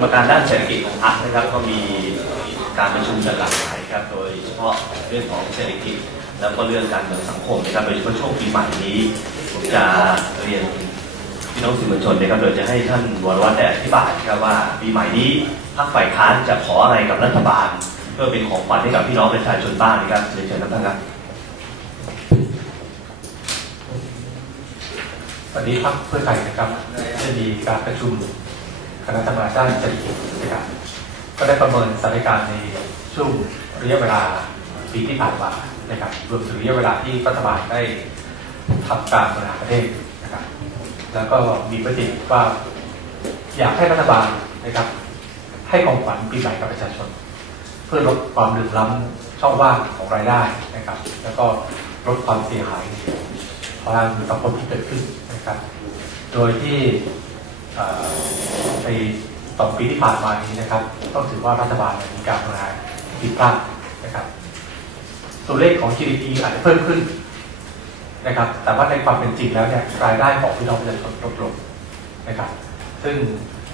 กรรมการด้านเศรษฐกิจของพรรคนะครับก็มีการประชุมกันหลากหลายครับโดยเฉพาะเรื่องของเศรษฐกิจ แล้วก็เรื่องการเมืองสังคมนะครับโดยเฉพาะช่วงปีใหม่นี้ผมจะเรียนพี่น้องสื่อมวลชนนะครับโดยจะให้ท่านวรวัฒน์ได้อธิบายครับว่าปีใหม่นี้พรรคฝ่ายค้านจะขออะไรกับรัฐบาล เพื่อเป็นของขวัญให้กับพี่น้องประชาชนบ้างนะครับเรียนเชิญท่านครับวันนี้พรรคเพื่อไทยนะครับได้มีการประชุม คณะทำงานด้านเศรษฐกิจนะครับก็ได้ประเมินสถานการณ์ในช่วงระยะเวลาปีที่ผ่านมานะครับรวมถึงระยะเวลาที่รัฐบาลได้ทำการบริหารประเทศนะครับแล้วก็มีประเด็นว่าอยากให้รัฐบาลนะครับ ให้ของขวัญปีใหม่กับประชาชน เพื่อลดความเหลื่อมล้ำช่องว่างของรายได้นะครับ แล้วก็ลดความเสียหายทางสังคมที่เกิดขึ้นนะครับ โดยที่ ในสองปีที่ผ่านมานี้นะครับ ต้องถือว่ารัฐบาลมีการบริหารผิดพลาดนะครับ ตัวเลขของ GDP อาจจะเพิ่มขึ้นนะครับ แต่ว่าในความเป็นจริงแล้วเนี่ยรายได้ของพี่น้องประชาชนลดลงนะครับ ซึ่ง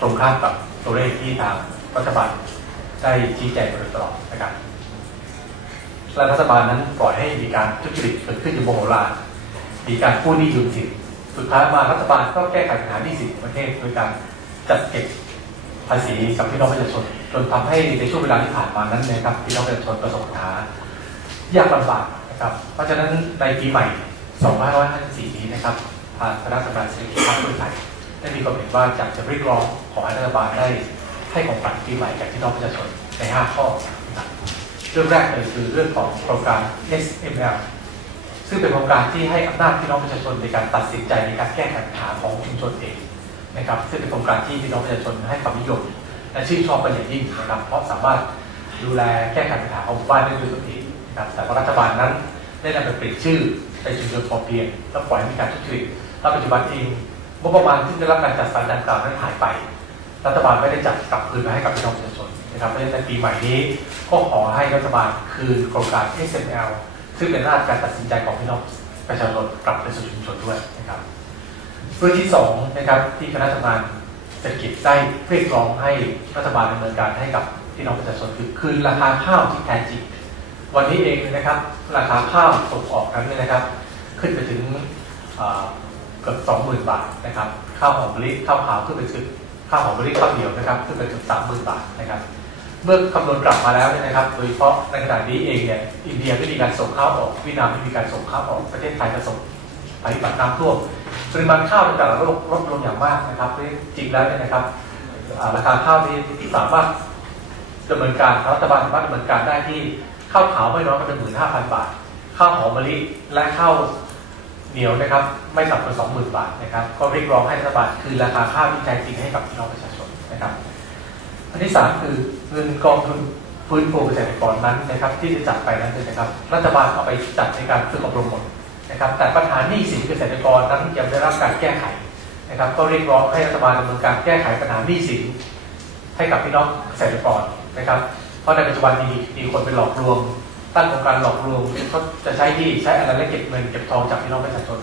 ตรงข้ามกับตัวเลขที่ทางรัฐบาลได้ชี้แจงมาโดยตลอดนะครับและรัฐบาลนั้นปล่อยให้มีการทุจริตเกิดขึ้นอยู่โมโหลานมีการกู้หนี้ยืมสิน สุดท้ายมารัฐบาลก็แก้ไขปัญหาหนี้สินของประเทศโดยการจัดเก็บภาษีกับพี่น้องประชาชนจนทำให้ในช่วงเวลาที่ผ่านมานั้นนะครับพี่น้องประชาชนประสบปัญหายากลำบากนะครับ เพราะฉะนั้นในปีใหม่ 2554 นี้นะครับทางคณะกรรมการเศรษฐกิจพรรคเพื่อไทยได้มีความเห็นว่าจะจะเรียกร้องขอให้รัฐบาลได้ให้ของขวัญปีใหม่แก่พี่น้องประชาชนใน 5 ข้อนะครับเรื่องแรกเลยคือเรื่องของโครงการ SML ซึ่งเป็นโครงการที่ให้อำนาจพี่น้องประชาชนในการตัดสินใจในการแก้ไขปัญหาของชุมชนเองนะครับซึ่งเป็นโครงการที่พี่น้องประชาชนให้ความนิยมและชื่นชอบเป็นอย่างยิ่งนะครับเพราะสามารถดูแลแก้ไขปัญหาของหมู่บ้านได้ด้วยตนเองนะครับแต่ว่ารัฐบาลนั้นได้นำไปเปลี่ยนชื่อเป็นชุมชนพอเพียงและปล่อยให้มีการทุจริตและปัจจุบันเองงบประมาณที่ได้รับการจัดสรรดังกล่าวนั้นหายไป รัฐบาลไม่ได้จัดกลับคืนมาให้กับพี่น้องประชาชนนะครับเพราะฉะนั้นในปีใหม่นี้ก็ขอให้รัฐบาลคืนโครงการ SML ซึ่งเป็นหน้าจการตัดสินใจของพี่น้องประชาชนกลับไปสู่ชุมชนด้วยนะครับเรื่องที่สองนะครับที่คณะทำงานเศรษฐกิจได้เรียกร้องให้รัฐบาลดำเนินการให้กับพี่น้องประชาชนคือคืนราคาข้าวที่แท้จริงวันนี้เองนะครับ ราคาข้าวส่งออกนั้นเนี่ยนะครับ ขึ้นไปถึงเอ่อเกือบสองหมื่นบาทนะครับข้าวหอมมะลิข้าวขาวขึ้นไปถึงข้าวหอมมะลิข้าวเหนียวนะครับ ขึ้นไปถึงสามหมื่นบาทนะครับ เมื่อคำนวณกลับมาแล้วเนี่ยนะครับ โดยเฉพาะในขณะนี้เองเนี่ยอินเดียไม่มีการส่งข้าวออกเวียดนามไม่มีการส่งข้าวออกประเทศไทยจะส่งภัยพิบัติน้ำท่วมปริมาณข้าวในต่ละโลกลดลงอย่างมากนะครับจริงแล้วเนี่ยนะครับราคาข้าวนี้สามารถดำเนินการรัฐบาลสามารถดำเนินการได้ที่ข้าวขาวไม่น้อยกว่าหนึ่งหมื่นห้าพันบาท ข้าวหอมมะลิและข้าวเหนียวนะครับ ไม่ต่ำกว่าสองหมื่นบาทนะครับ ก็เรียกร้องให้รัฐบาลคืนราคาข้าวที่แท้จริงให้กับพี่น้องประชาชนนะครับ อันที่สามคือเงินกองทุนฟื้นฟูเกษตรกรนั้นนะครับ ที่จะจัดไปนั้นเนี่ยนะครับ รัฐบาลเอาไปจัดในการฝึกอบรมหมดนะครับ แต่ปัญหาหนี้สินเกษตรกรนั้นยังไม่ได้รับการแก้ไขนะครับ ก็เรียกร้องให้รัฐบาลดำเนินการแก้ไขปัญหาหนี้สินให้กับพี่น้องเกษตรกรนะครับ เพราะในปัจจุบันมีมีคนไปหลอกลวง ตั้งโครงการหลอกลวงเขาจะใช้ที่ใช้อะไรและเก็บเงินเก็บทองจากพี่น้องประชาชน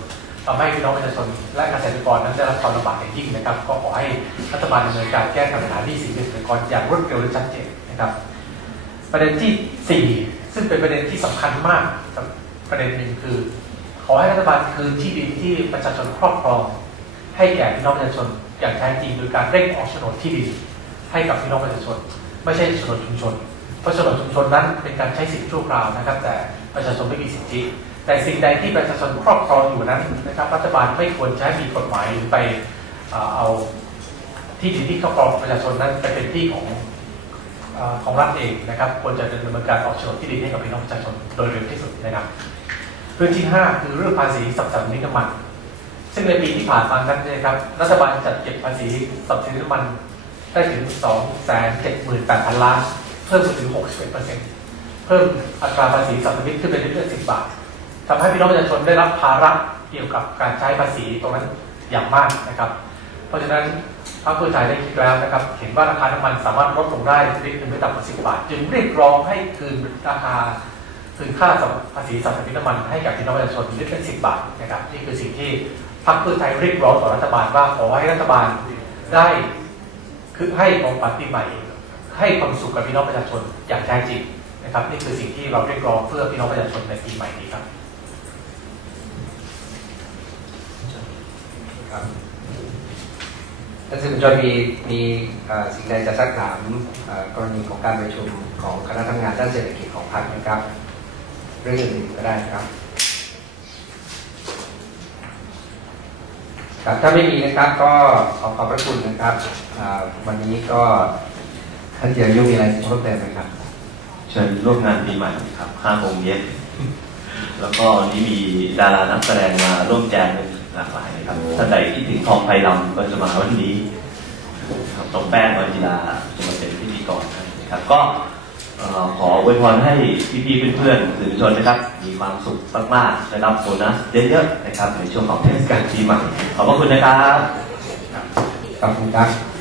ทำให้พี่น้องประชาชนและเกษตรกรนั้นได้รับความลำบากอย่างยิ่งนะครับ ก็ขอให้รัฐบาลดำเนินการแก้ไขปัญหาหนี้สินเกษตรกรอย่างรวดเร็วและชัดเจนนะครับ ประเด็นที่สี่ซึ่งเป็นประเด็นที่สำคัญมากประเด็นหนึ่งคือ ขอให้รัฐบาลคืนที่ดินที่ประชาชนครอบครอง ให้แก่พี่น้องประชาชนอย่างแท้จริงโดยการเร่งออกโฉนดที่ดินให้กับพี่น้องประชาชน ไม่ใช่โฉนดชุมชน เพราะโฉนดชุมชนนั้นเป็นการใช้สิทธิชั่วคราวนะครับ แต่ประชาชนไม่มีสิทธิ แต่สิ่งใดที่ประชาชนครอบครองอยู่นั้นนะครับรัฐบาลไม่ควรใช้มีกฎหมายหรือไปเอาที่ดินที่ครอบครองประชาชนนั้นไปเป็นที่ของอของรัฐเองนะครับควรจะดำเนินการออกโฉนดที่ดินให้กับพี่น้องประชาชนโดยเร็วที่สุดนะครับเรื่องที่ห้าคือเรื่องภาษีสับสนนิน้ำมัน ซึ่งในปีที่ผ่านมานั้นนะครับรัฐบาลจัดเก็บภาษีสับสนน้ำมันได้ถึง 2 7 8 0 0 0 ล้าน เพิ่มขึ้นถึง 61%เพิ่มอัตราภาษีสัมปทานขึ้นไปเรื่อยๆ10 บาท ทำให้พี่น้องประชาชนได้รับภาระเกี่ยวกับการใช้ภาษีตรงนั้นอย่างมากนะครับ เพราะฉะนั้นพรรคเพื่อไทยได้คิดแล้วนะครับ เห็นว่าราคาน้ำมันสามารถลดลงได้ลิตรหนึ่งไม่ต่ำกว่า10บาท จึงเรียกร้องให้คืนราคาคืนค่าภาษีสัมปทานน้ำมันให้กับพี่น้องประชาชนลิตรละ10บาทนะครับนี่คือสิ่งที่พรรคเพื่อไทยเรียกร้องต่อรัฐบาลว่าขอให้รัฐบาลได้คือให้ของขวัญปีใหม่ ให้ความสุขกับพี่น้องประชาชนอย่างแท้จริงนะครับ นี่คือสิ่งที่เราเรียกร้องเพื่อพี่น้องประชาชนในปีใหม่นี้ครับ ครับท่านสื่อมวลชนมีมีสิ่งใดจะซักถามกรณีของการประชุมของคณะทำงานด้านเศรษฐกิจของพรรคนะครับ เรื่องอื่นก็ได้ครับ ครับถ้าไม่มีนะครับก็ขอขอบพระคุณนะครับวันนี้ก็ท่านเจียยุมีอะไรเพิ่มเติมไหมครับเชิญร่วมงานปีใหม่ครับ5โมงเย็นแล้วก็วันนี้มีดารานักแสดงมาร่วมแจมกัน หลากหลายนะครับท่านใดที่ถึงทองไพลำก็จะมาวันนี้ครับตรงแป้งวันกีฬาจะมาเป็นพิธีกรให้นะครับ ก็ขออวยพรให้พี่ๆเพื่อนๆสื่อมวลชนนะครับ มีความสุขมากๆได้รับโบนัสเยอะๆนะครับในช่วงของเทศกาลปีใหม่ขอบพระคุณนะครับขอบคุณครับ